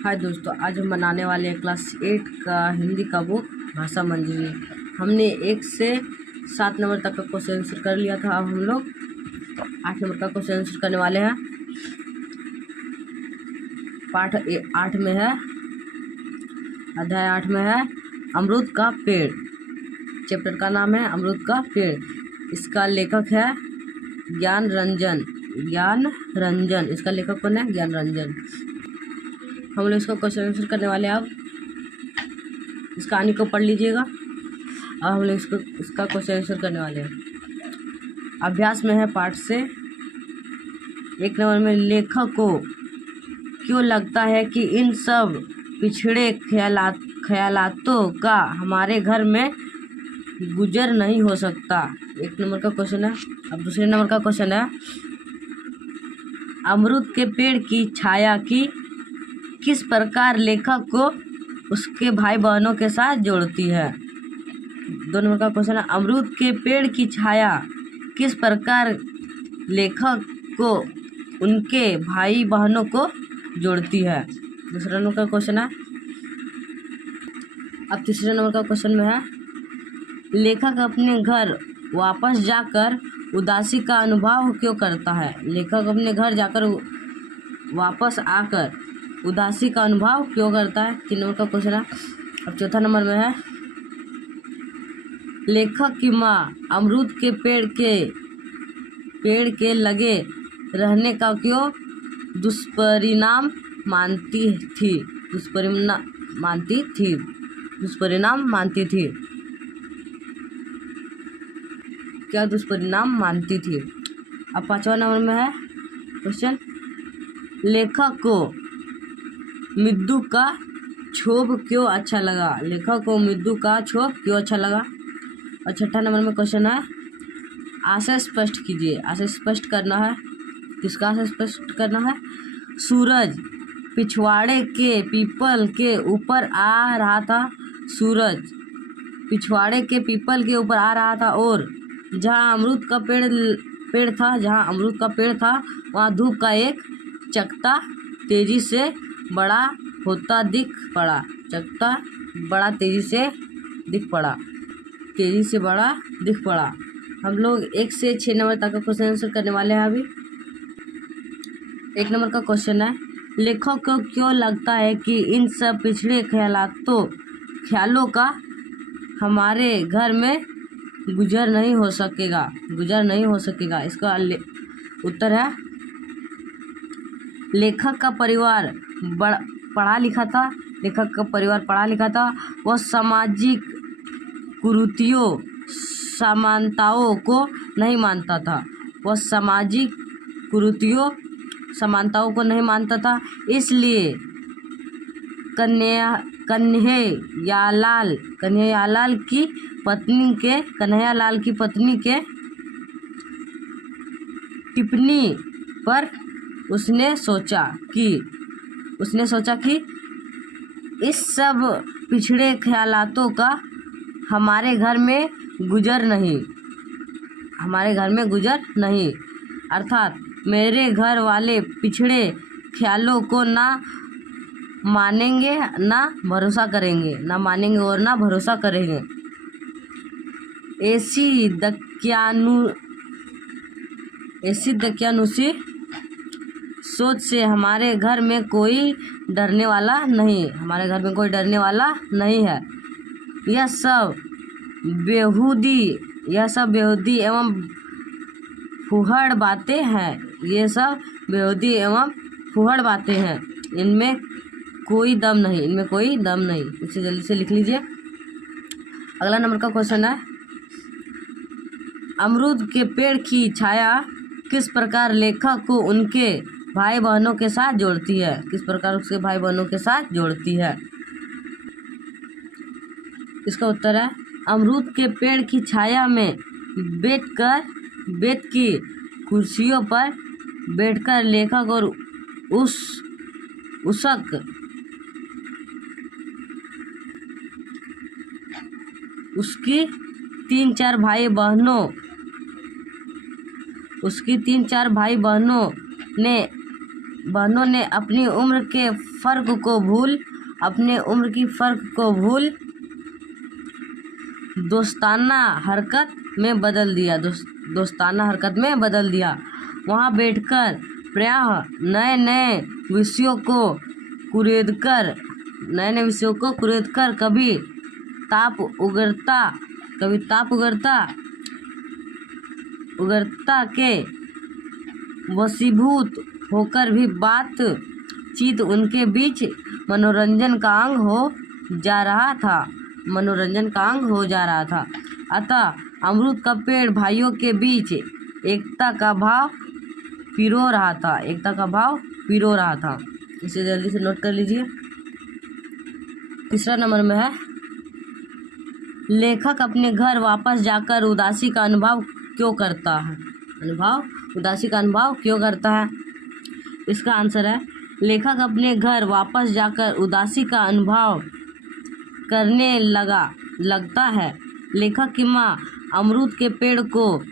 हाय दोस्तों, आज हम बनाने वाले हैं क्लास 8 का हिंदी का बुक भाषा मंजरी। हमने 1 से 7 नंबर तक का क्वेश्चन आंसर कर लिया था। अब हम लोग 8 नंबर का क्वेश्चन आंसर करने वाले हैं। पाठ 8 में है, अध्याय 8 में है अमरूद का पेड़। चैप्टर का नाम है अमरूद का पेड़। इसका लेखक है ज्ञान रंजन। इसका लेखक कौन है? ज्ञान रंजन। हम लोग इसका क्वेश्चन आंसर करने वाले हैं। अब इस कहानी को पढ़ लीजिएगा। अब हम लोग इसका क्वेश्चन आंसर करने वाले हैं। अभ्यास में है पाठ से 1 नंबर में, लेखक को क्यों लगता है कि इन सब पिछड़े ख्यालातों का हमारे घर में गुजर नहीं हो सकता। 1 नंबर का क्वेश्चन है। अब दूसरे नंबर का क्वेश्चन है, अमरूद के पेड़ की छाया की किस प्रकार लेखक को उसके भाई बहनों के साथ जोड़ती है। 2 नंबर का क्वेश्चन है, अमरूद के पेड़ की छाया किस प्रकार लेखक को उनके भाई बहनों को जोड़ती है। दूसरा नंबर का क्वेश्चन है। अब तीसरे नंबर का क्वेश्चन में है, लेखक अपने घर वापस जाकर उदासी का अनुभव क्यों करता है। लेखक अपने घर जाकर वापस आकर उदासी का अनुभव क्यों करता है। 3 नंबर का क्वेश्चन है। अब चौथा नंबर में है, लेखक की माँ अमरूद के पेड़ के लगे रहने का क्यों दुष्परिणाम मानती थी। क्या दुष्परिणाम मानती थी। अब 5वां नंबर में है क्वेश्चन, लेखक को मिद्दू का क्षोभ क्यों अच्छा लगा। लेखक को मिद्दू का क्षोभ क्यों अच्छा लगा। और 6ठा नंबर में क्वेश्चन है, आशय स्पष्ट कीजिए। आशय स्पष्ट करना है। किसका आशय स्पष्ट करना है? सूरज पिछवाड़े के पीपल के ऊपर आ रहा था। सूरज पिछवाड़े के पीपल के ऊपर आ रहा था और जहाँ अमरूद का पेड़ था वहाँ धूप का एक चकता तेजी से बड़ा होता दिख पड़ा। चकता बड़ा तेजी से बड़ा दिख पड़ा। हम लोग 1 से 6 नंबर तक का क्वेश्चन आंसर करने वाले हैं। अभी 1 नंबर का क्वेश्चन है, लेखक को क्यों लगता है कि इन सब पिछड़े ख्यालों का हमारे घर में गुजर नहीं हो सकेगा। इसका उत्तर है, लेखक का परिवार पढ़ा लिखा था। वह सामाजिक कुरीतियों समानताओं को नहीं मानता था। इसलिए कन्हैयालाल की पत्नी के टिप्पणी पर उसने सोचा कि इस सब पिछड़े ख्यालातों का हमारे घर में गुजर नहीं, अर्थात मेरे घर वाले पिछड़े ख्यालों को ना मानेंगे और ना भरोसा करेंगे। ऐसी दकियानुसी सोच से हमारे घर में कोई डरने वाला नहीं है। यह सब बेहूदी एवं फूहड़ बातें हैं। इनमें कोई दम नहीं। इसे जल्दी से लिख लीजिए। अगला नंबर का क्वेश्चन है, अमरूद के पेड़ की छाया किस प्रकार लेखक को उनके भाई बहनों के साथ जोड़ती है। इसका उत्तर है, अमरूद के पेड़ की छाया में बेत की कुर्सियों पर बैठकर लेखक और उसकी 3-4 भाई बहनों ने बहनों ने अपनी उम्र के फ़र्क को भूल दोस्ताना हरकत में बदल दिया। वहाँ बैठकर प्रायः नए नए विषयों को कुरेदकर कभी ताप उगरता के वशीभूत होकर भी बातचीत उनके बीच मनोरंजन का अंग हो जा रहा था। अतः अमरूद का पेड़ भाइयों के बीच एकता का भाव पिरो रहा था। इसे जल्दी से नोट कर लीजिए। तीसरा नंबर में है, लेखक अपने घर वापस जाकर उदासी का अनुभव क्यों करता है? इसका आंसर है, लेखक अपने घर वापस जाकर उदासी का अनुभव करने लगता है। लेखक की माँ अमरूद के पेड़ को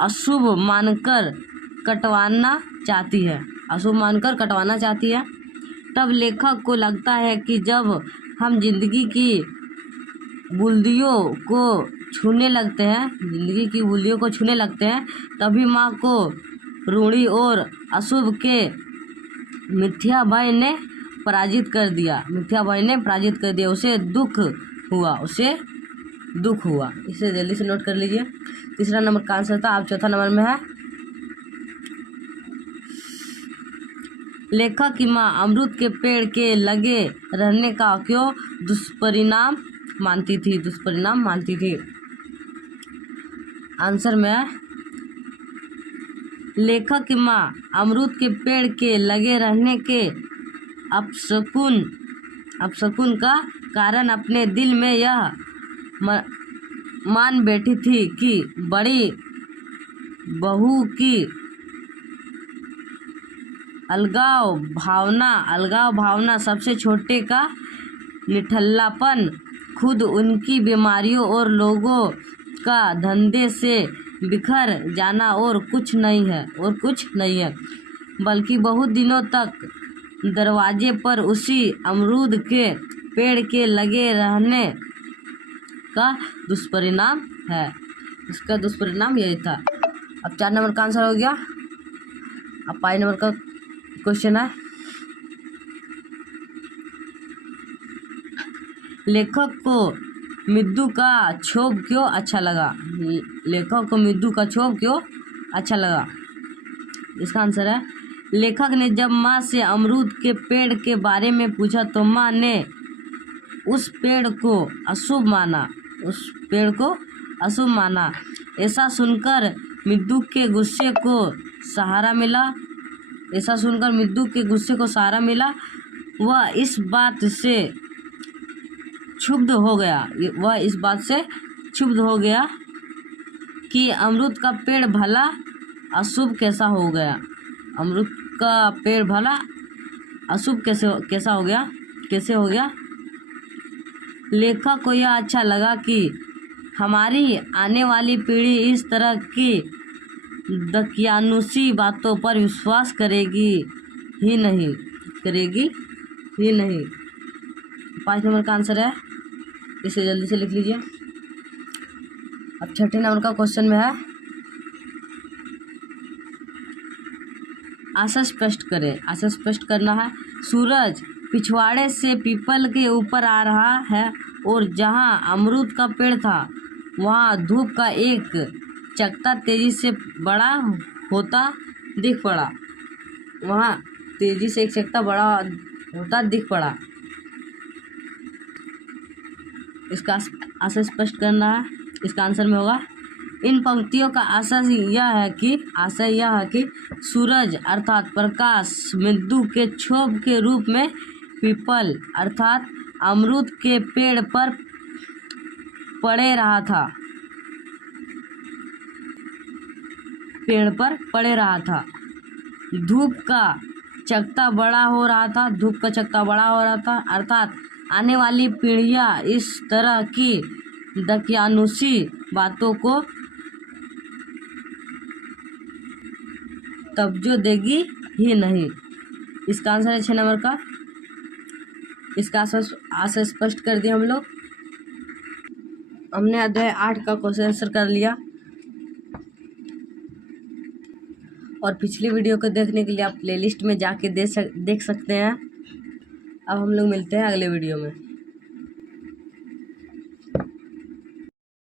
अशुभ मानकर कटवाना चाहती है। तब लेखक को लगता है कि जब हम जिंदगी की बुलंदियों को छूने लगते हैं तभी माँ को रूढ़ी और अशुभ के मिथ्या भय ने पराजित कर दिया। उसे दुख हुआ। इसे जल्दी से नोट कर लीजिए। तीसरा नंबर का आंसर था। अब चौथा नंबर में है, लेखक की माँ अमरूद के पेड़ के लगे रहने का क्यों दुष्परिणाम मानती थी? आंसर में है, लेखक की माँ अमरूद के पेड़ के लगे रहने के अपशकुन का कारण अपने दिल में यह मान बैठी थी कि बड़ी बहू की अलगाव भावना सबसे छोटे का निठल्लापन खुद उनकी बीमारियों और लोगों का धंधे से बिखर जाना और कुछ नहीं है, बल्कि बहुत दिनों तक दरवाजे पर उसी अमरूद के पेड़ के लगे रहने का दुष्परिणाम है। इसका दुष्परिणाम यही था। अब 4 नंबर का आंसर हो गया। अब 5 नंबर का क्वेश्चन है, लेखक को मिद्दू का क्षोभ क्यों अच्छा लगा? इसका आंसर है, लेखक ने जब माँ से अमरूद के पेड़ के बारे में पूछा तो माँ ने उस पेड़ को अशुभ माना। ऐसा सुनकर मिद्दू के गुस्से को सहारा मिला। वह इस बात से क्षुब्ध हो गया कि अमरूद का पेड़ भला अशुभ कैसा हो गया? कैसे हो गया? लेखक को यह अच्छा लगा कि हमारी आने वाली पीढ़ी इस तरह की दकियानुसी बातों पर विश्वास करेगी ही नहीं। 5 नंबर का आंसर है। इसे जल्दी से लिख लीजिए। अब 6 नंबर का क्वेश्चन में है, आशा स्पष्ट करना है। सूरज पिछवाड़े से पीपल के ऊपर आ रहा है और जहाँ अमरूद का पेड़ था वहाँ धूप का एक चकता तेजी से बड़ा होता दिख पड़ा। इसका आशय स्पष्ट करना है। इसका आंसर में होगा, इन पंक्तियों का आशय यह है कि सूरज अर्थात प्रकाश मृत्यु के क्षोभ के रूप में पीपल अर्थात अमरूद के पेड़ पर पड़े रहा था। धूप का चकता बड़ा हो रहा था अर्थात आने वाली पीढ़ियां इस तरह की दकियानुसी बातों को तवज्जो देगी ही नहीं। इसका आंसर है 6 नंबर का। इसका आंसर स्पष्ट कर दिया हम लोग। हमने अध्याय 8 का क्वेश्चन आंसर कर लिया। और पिछली वीडियो को देखने के लिए आप प्लेलिस्ट में जाके देख सकते हैं। अब हम लोग मिलते हैं अगले वीडियो में।